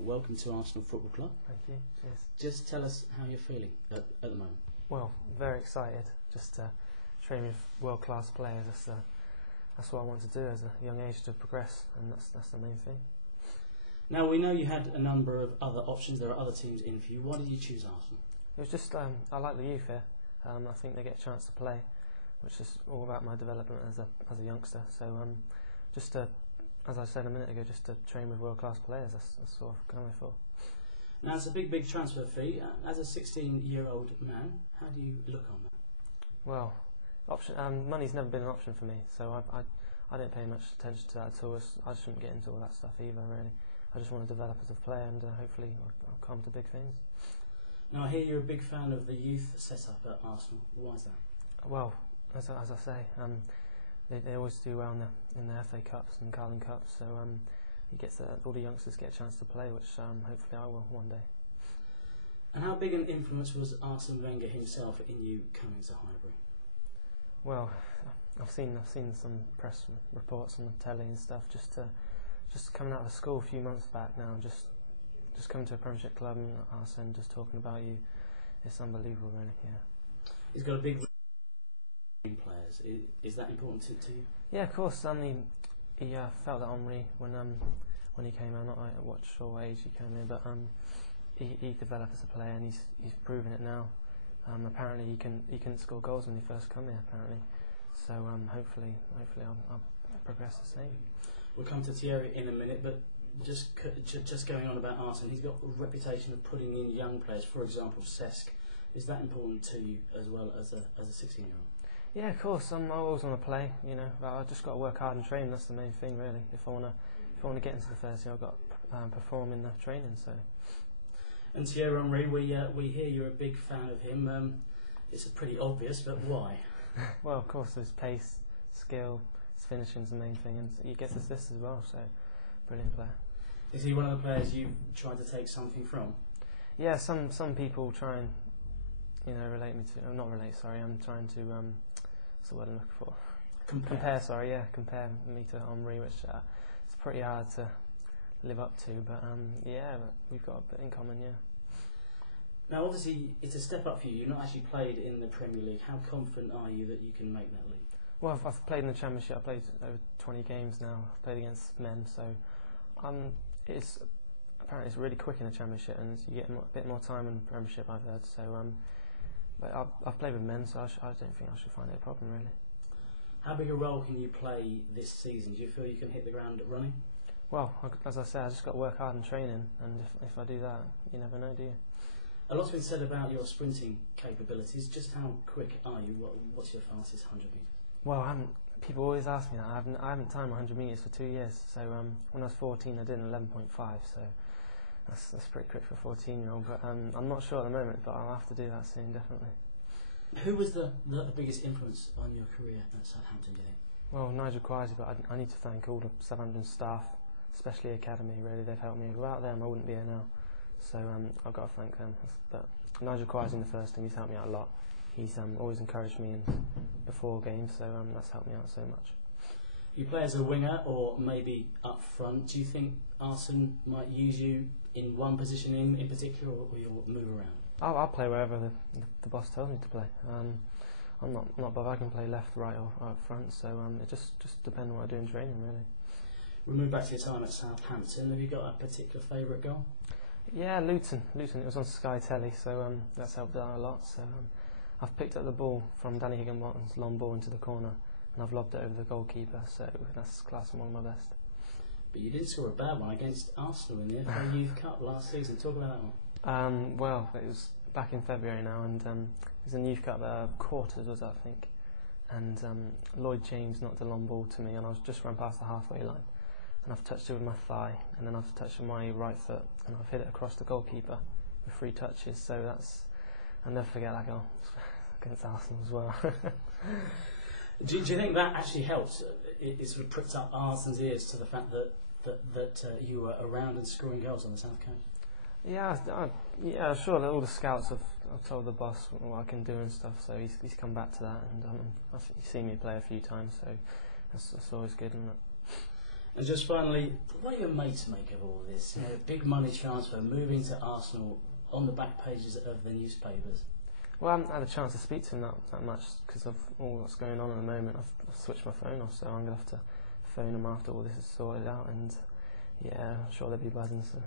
Welcome to Arsenal Football Club. Thank you. Cheers. Just tell us how you're feeling at the moment. Well, very excited. Just training with world-class players. That's what I want to do as a young age, to progress, and that's the main thing. Now, we know you had a number of other options. There are other teams in for you. Why did you choose Arsenal? It was just I like the youth here. I think they get a chance to play, which is all about my development as a youngster. So just as I said a minute ago, just to train with world-class players. That's sort of going for. Now, it's a big transfer fee. As a 16-year-old man, how do you look on that? Well, money's never been an option for me, so I don't pay much attention to that at all. I shouldn't get into all that stuff either, really. I just want to develop as a player, and hopefully I'll come to big things. Now, I hear you're a big fan of the youth setup at Arsenal. Why is that? Well, as I say, they always do well in the FA Cups and Carling Cups, so all the youngsters get a chance to play, which hopefully I will one day. And how big an influence was Arsene Wenger himself in you coming to Highbury? Well, I've seen some press reports on the telly and stuff. Just coming out of school a few months back now, just coming to a Premiership club and Arsene just talking about you, it's unbelievable, really. Yeah. He's got a big players. Is that important to you? Yeah, of course. He felt that Henry when he came out. I'm not at what sure age he came in, but he developed as a player, and he's proven it now. Apparently he couldn't score goals when he first come here. Apparently, so hopefully I'll progress the same. We'll come to Thierry in a minute, but just going on about Arsene, he's got a reputation of putting in young players. For example, Cesc. Is that important to you as well as a 16-year-old? Yeah, of course. I always want to play, but I just got to work hard and train. That's the main thing, really. If I want to get into the first team, I've got to perform in the training. So. And Thierry Henry, we hear you're a big fan of him. It's pretty obvious, but why? Well, of course, there's pace, skill, his finishing's the main thing, and he gets assists as well. So, brilliant player. Is he one of the players you've tried to take something from? Yeah, some people try and relate me to. Not relate. Sorry, I'm trying to. What's the word I'm looking for? Compare. Sorry, yeah, compare me to Henry, which it's pretty hard to live up to. But we've got a bit in common, yeah. Now, obviously, it's a step up for you. You've not actually played in the Premier League. How confident are you that you can make that leap? Well, I've played in the Championship. I've played over 20 games now. I've played against men, so apparently it's really quick in the Championship, and you get a bit more time in the Premiership, I've heard. So, but I've played with men, so I don't think I should find it a problem, really. How big a role can you play this season? Do you feel you can hit the ground running? Well, as I say, I just got to work hard in training, and if I do that, you never know, do you? A lot's been said about your sprinting capabilities. Just how quick are you? What's your fastest 100 metres? Well, people always ask me that. I haven't timed 100 metres for 2 years. So when I was 14, I did an 11.5. So that's pretty quick for a 14-year-old. But I'm not sure at the moment. But I'll have to do that soon, definitely. Who was the biggest influence on your career at Southampton, do you think? Well, Nigel Quasi, but I need to thank all the Southampton staff, especially Academy. Really, they've helped me. Without them, I wouldn't be here now. So I've got to thank them. But Nigel Quasi in the first team, he's helped me out a lot. He's always encouraged me before games, so that's helped me out so much. You play as a winger or maybe up front. Do you think Arsene might use you in one position in particular, or you'll move around? I'll play wherever the boss tells me to play. I'm not bothered. I can play left, right, or up front. So it just depends on what I do in training, really. We'll move back to your time at Southampton. Have you got a particular favourite goal? Yeah, Luton. It was on Sky Telly, so that's helped out a lot. So I've picked up the ball from Danny Higginbottom's long ball into the corner, and I've lobbed it over the goalkeeper. So that's class and one of my best. But you did score a bad one against Arsenal in the FA Youth Cup last season. Talk about that one. Well, it was back in February now, and it was in Youth Cup quarters, was that, I think. And Lloyd James knocked a long ball to me, and I was just run past the halfway line. And I've touched it with my thigh, and then I've touched with my right foot, and I've hit it across the goalkeeper with 3 touches. So I'll never forget that goal against Arsenal as well. Do you think that actually helps? It sort of pricked up Arsene's ears to the fact that you were around and scoring goals on the South Coast? Yeah, sure. All the scouts have told the boss what I can do and stuff, so he's come back to that, and he's seen me play a few times, so that's always good, isn't it? And just finally, what do your mates make of all this? You know, big money transfer, moving to Arsenal on the back pages of the newspapers. Well, I haven't had a chance to speak to him that much because of all that's going on at the moment. I've switched my phone off, so I'm going to have to phone him after all this is sorted out, and yeah, I'm sure they'll be buzzing. So.